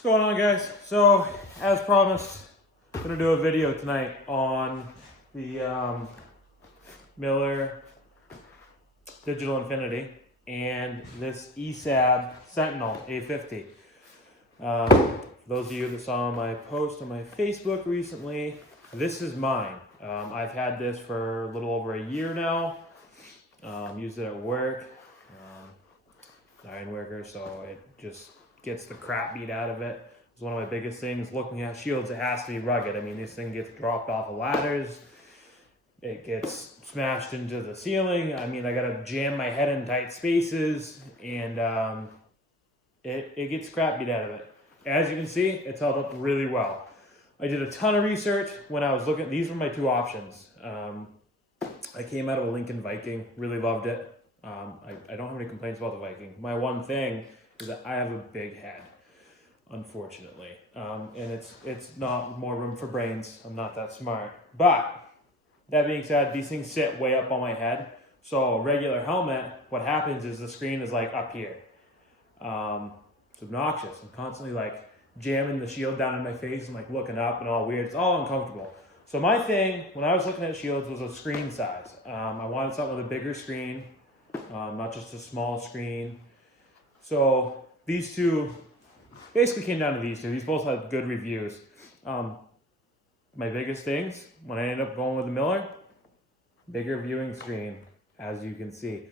What's going on, guys? So, as promised, I'm going to do a video tonight on the Miller Digital Infinity and this ESAB Sentinel A-50. For those of you that saw my post on my Facebook recently, this is mine. I've had this for a little over a year now. Used it at work. Iron worker, so it just gets the crap beat out of it. It's one of my biggest things. Looking at shields, it has to be rugged. I mean, this thing gets dropped off of ladders. It gets smashed into the ceiling. I mean, I gotta jam my head in tight spaces, and it gets crap beat out of it. As you can see, it's held up really well. I did a ton of research when I was looking. These were my two options. I came out of a Lincoln Viking, really loved it. I don't have any complaints about the Viking. My one thing is that I have a big head, unfortunately. And it's not more room for brains. I'm not that smart. But that being said, these things sit way up on my head. So a regular helmet, what happens is the screen is like up here. It's obnoxious. I'm constantly like jamming the shield down in my face and like looking up and all weird. It's all uncomfortable. So my thing, when I was looking at shields, was a screen size. I wanted something with a bigger screen, not just a small screen. So these two basically came down to these two. These both had good reviews. My biggest things, when I ended up going with the Miller, bigger viewing screen, as you can see.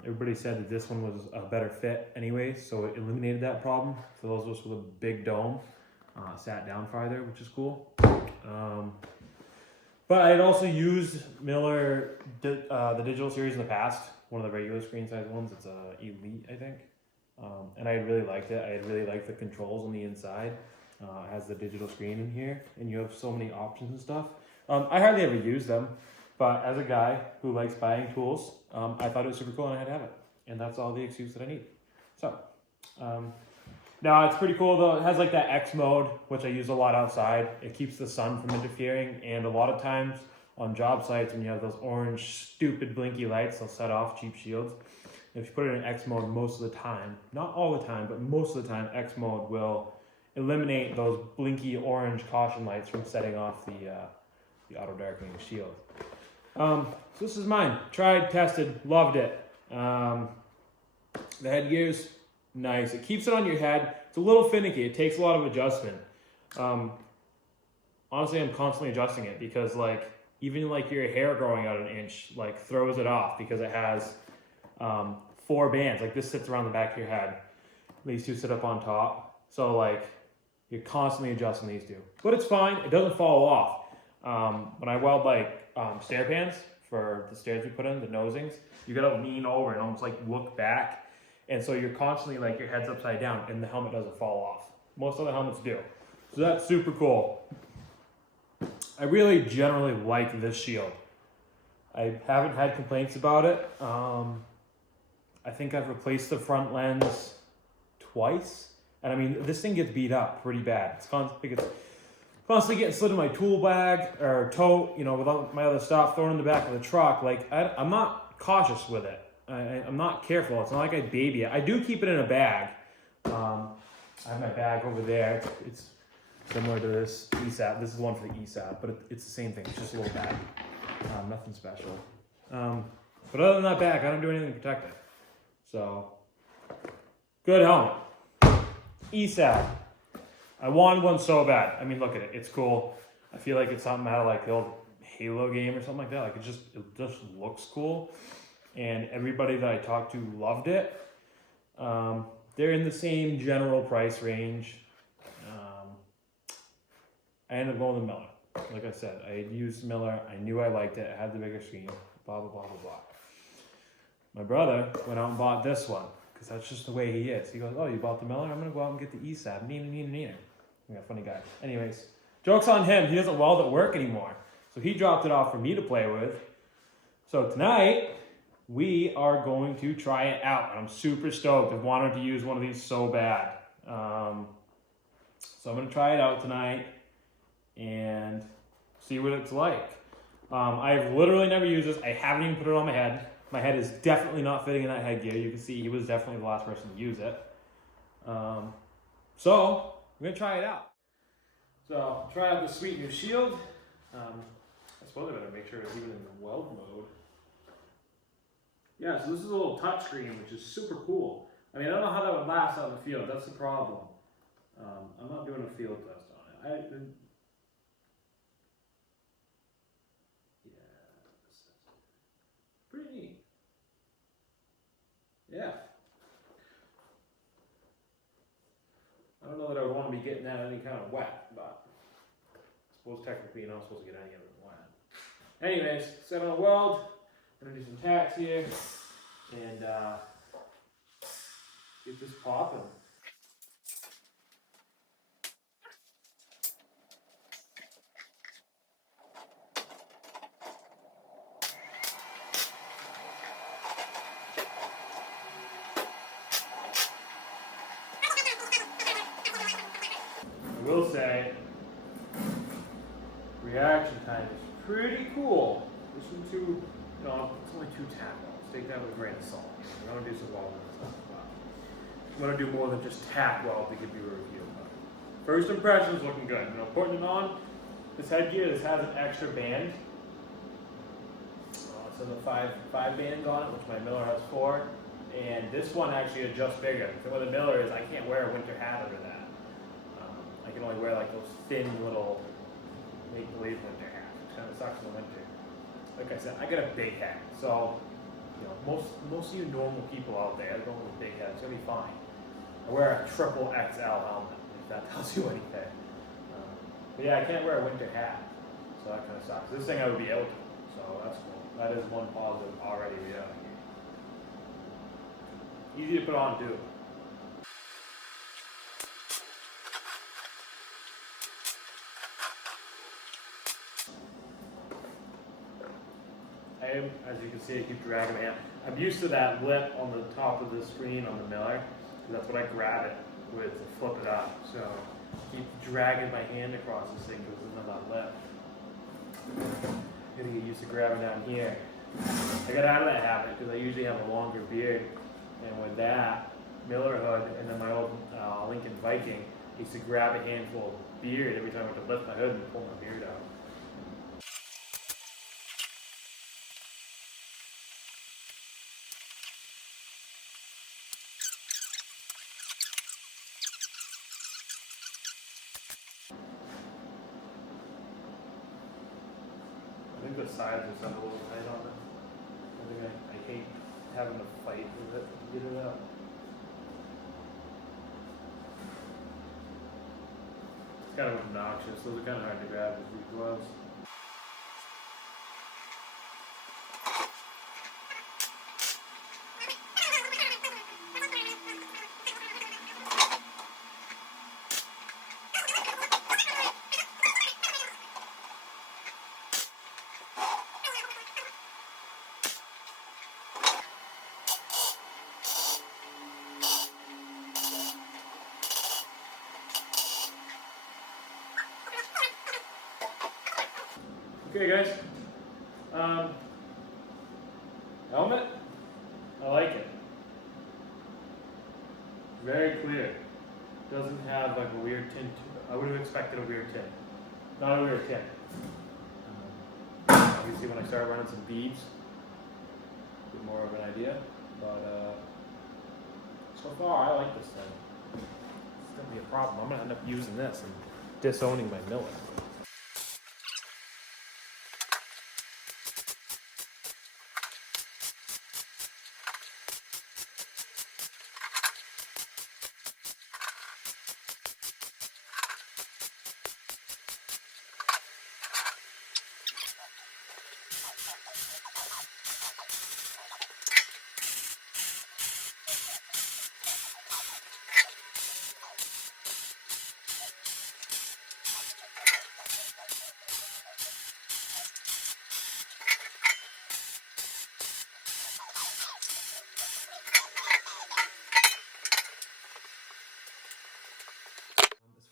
Everybody said that this one was a better fit anyway, so it eliminated that problem for those of us with a big dome. Sat down farther, which is cool. But I had also used Miller, the digital series in the past, one of the regular screen size ones. It's Elite, I think. And I really liked it. I really liked the controls on the inside. It has the digital screen in here, and you have so many options and stuff. I hardly ever use them, but as a guy who likes buying tools, I thought it was super cool and I had to have it. And that's all the excuse that I need. So, now it's pretty cool though. It has like that X mode, which I use a lot outside. It keeps the sun from interfering, and a lot of times on job sites when you have those orange, stupid blinky lights, they'll set off cheap shields. If you put it in X mode most of the time, not all the time, but most of the time, X mode will eliminate those blinky orange caution lights from setting off the auto darkening shield. So this is mine. Tried, tested, loved it. The headgear's nice. It keeps it on your head. It's a little finicky. It takes a lot of adjustment. Honestly, I'm constantly adjusting it because like even like your hair growing out an inch like throws it off because it has 4 bands. Like this sits around the back of your head. These two sit up on top. So like you're constantly adjusting these two. But it's fine. It doesn't fall off. When I weld like stair pans for the stairs we put in, the nosings, you gotta lean over and almost like look back. And so you're constantly like your head's upside down and the helmet doesn't fall off. Most other helmets do. So that's super cool. I really generally like this shield. I haven't had complaints about it. I think I've replaced the front lens twice. And I mean, this thing gets beat up pretty bad. It's constantly getting slid in my tool bag or tote, you know, with all my other stuff thrown in the back of the truck. Like, I'm not cautious with it. I'm not careful. It's not like I baby it. I do keep it in a bag. I have my bag over there. It's similar to this ESAB. This is the one for the ESAB, but it's the same thing. It's just a little bag. Nothing special. But other than that bag, I don't do anything to protect it. So, good helmet. ESAB. I wanted one so bad. I mean, look at it. It's cool. I feel like it's something out of like the old Halo game or something like that. Like it just looks cool. And everybody that I talked to loved it. They're in the same general price range. I ended up going with Miller. Like I said, I had used Miller. I knew I liked it. I had the bigger screen. Blah, blah, blah, blah, blah. My brother went out and bought this one because that's just the way he is. He goes, oh, you bought the Miller? I'm going to go out and get the ESAB. Neither. I'm a funny guy. Anyways, joke's on him. He doesn't weld at work anymore. So he dropped it off for me to play with. So tonight, we are going to try it out. I'm super stoked. I've wanted to use one of these so bad. So I'm going to try it out tonight and see what it's like. I've literally never used this. I haven't even put it on my head. My head is definitely not fitting in that headgear. You can see he was definitely the last person to use it. So I'm gonna try it out. So I'll try out the sweet new shield. I suppose I better make sure it's even in the weld mode. Yeah, so this is a little touch screen, which is super cool. I mean, I don't know how that would last out in the field. That's the problem. I'm not doing a field test on it. Pretty neat. Yeah. I don't know that I would want to be getting that any kind of wet, but I suppose technically you're not supposed to get any of it wet. Anyways, set on a weld. I'm gonna do some tacks here and get this popping. I will say, reaction time is pretty cool. This one too, it's only 2 tack welds. Take that with a grain of salt. I'm gonna do some welding and stuff. I'm gonna do more than just tack weld to give you a review. First impressions looking good. Putting it on, this headgear, this has an extra band. So the five bands on it, which my Miller has 4. And this one actually adjusts bigger. The thing with the Miller is I can't wear a winter hat under that. I can only wear like those thin little make-believe winter hats, which kind of sucks in the winter. Like I said, I got a big hat, so most of you normal people out there going with big hats, it's gonna be fine. I wear a triple XL helmet, if that tells you anything. But yeah, I can't wear a winter hat, so that kind of sucks. This thing I would be able to, so that's cool. That is one positive already. Yeah. Easy to put on too. As you can see, I keep dragging my hand. I'm used to that lip on the top of the screen on the Miller. That's what I grab it with to flip it up. So I keep dragging my hand across this thing because there's not that lip. I'm gonna get used to grabbing down here. I got out of that habit because I usually have a longer beard. And with that Miller hood and then my old Lincoln Viking, I used to grab a handful of beard every time I went to lift my hood and pull my beard out. I think the sides are some a little tight on it. I hate having to fight with it to get it out. It's kind of obnoxious. Those are kind of hard to grab with these gloves. Okay guys, helmet, I like it. Very clear. Doesn't have like a weird tint to it. I would have expected a weird tint. Not a weird tint. Obviously when I start running some beads, get more of an idea. But so far I like this thing. It's gonna be a problem. I'm gonna end up using this and disowning my Miller.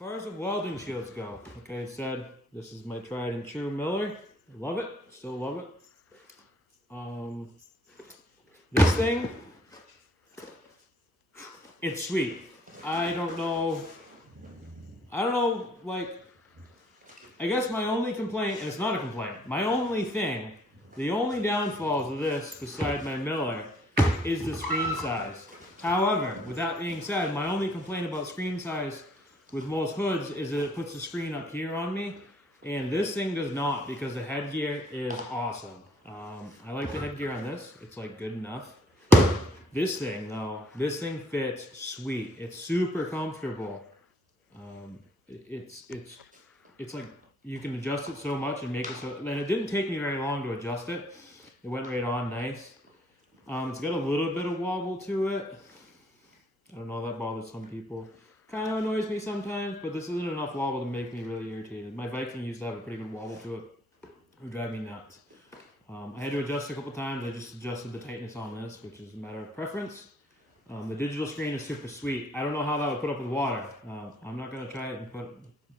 As far as the welding shields go, like I said, this is my tried and true Miller. Love it, still love it. This thing, it's sweet. I don't know I don't know, like, I guess my only complaint, and it's not a complaint, my only thing, the only downfalls of this, beside my Miller, is the screen size. However, with that being said, my only complaint about screen size with most hoods is that it puts the screen up here on me, and this thing does not, because the headgear is awesome. I like the headgear on this. It's like good enough. This thing though, this thing fits sweet. It's super comfortable. It's like you can adjust it so much and make it so, and it didn't take me very long to adjust it. It went right on nice. It's got a little bit of wobble to it. I don't know, that bothers some people. Kind of annoys me sometimes, but this isn't enough wobble to make me really irritated. My Viking used to have a pretty good wobble to it. It would drive me nuts. I had to adjust a couple times. I just adjusted the tightness on this, which is a matter of preference. The digital screen is super sweet. I don't know how that would put up with water. I'm not going to try it and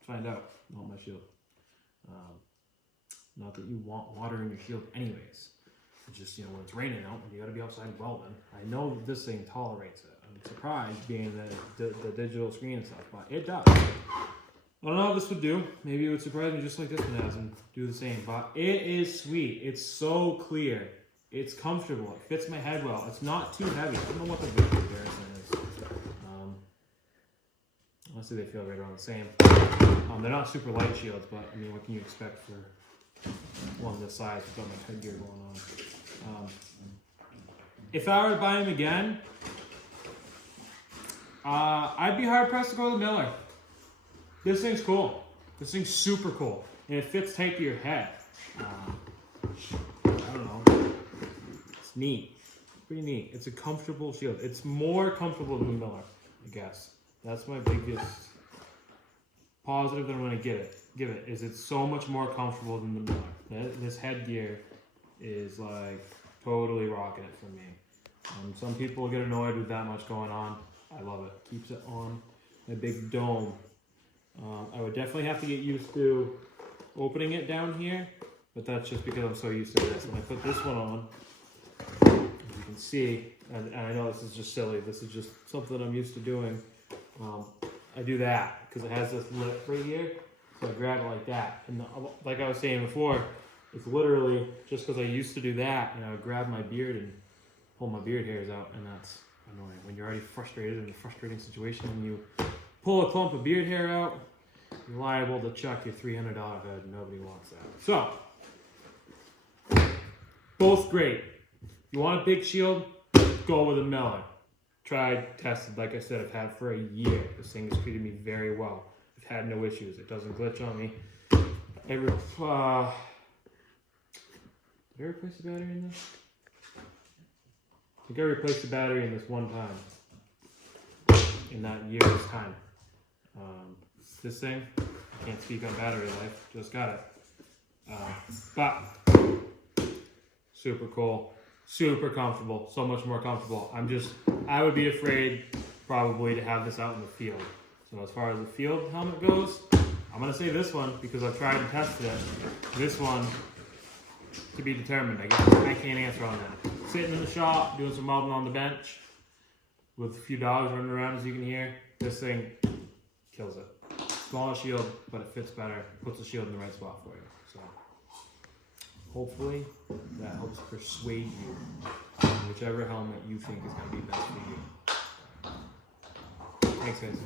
find out. Not my shield. Not that you want water in your shield anyways. It's just, you know, when it's raining out, you got to be outside welding. I know that this thing tolerates it. I'm surprised being the digital screen and stuff, but it does. I don't know how this would do. Maybe it would surprise me just like this one has and do the same, but it is sweet. It's so clear. It's comfortable. It fits my head well. It's not too heavy. I don't know what the weight comparison is. Honestly, they feel right around the same. They're not super light shields, but I mean, what can you expect for one this size without my headgear going on? If I were to buy them again, I'd be hard pressed to go with the Miller. This thing's cool. This thing's super cool. And it fits tight to your head. I don't know. It's neat. It's pretty neat. It's a comfortable shield. It's more comfortable than the Miller, I guess. That's my biggest positive that I'm going to give it, is it's so much more comfortable than the Miller. This headgear is like totally rocking it for me. Some people get annoyed with that much going on. I love it. Keeps it on my big dome. I would definitely have to get used to opening it down here, but that's just because I'm so used to this. When I put this one on, as you can see, and I know this is just silly, this is just something I'm used to doing. I do that because it has this lip right here, so I grab it like that. And like I was saying before, it's literally just because I used to do that, and I would grab my beard and pull my beard hairs out, and that's annoying. When you're already frustrated in a frustrating situation and you pull a clump of beard hair out, you're liable to chuck your $300 hood. Nobody wants that. So, both great. You want a big shield? Go with a Miller. Tried, tested, like I said, I've had it for a year. This thing has treated me very well. I've had no issues. It doesn't glitch on me. Did I replace the battery in this? I think I replaced the battery in this one time. In that year's time. This thing, I can't speak on battery life, just got it. But, super cool, super comfortable, so much more comfortable. I would be afraid probably to have this out in the field. So as far as the field helmet goes, I'm gonna say this one because I've tried and tested it. This one, to be determined, I guess. I can't answer on that. Sitting in the shop, doing some welding on the bench, with a few dogs running around as you can hear, this thing kills it. Smaller shield, but it fits better, puts the shield in the right spot for you. So hopefully that helps persuade you on whichever helmet you think is going to be best for you. Thanks guys.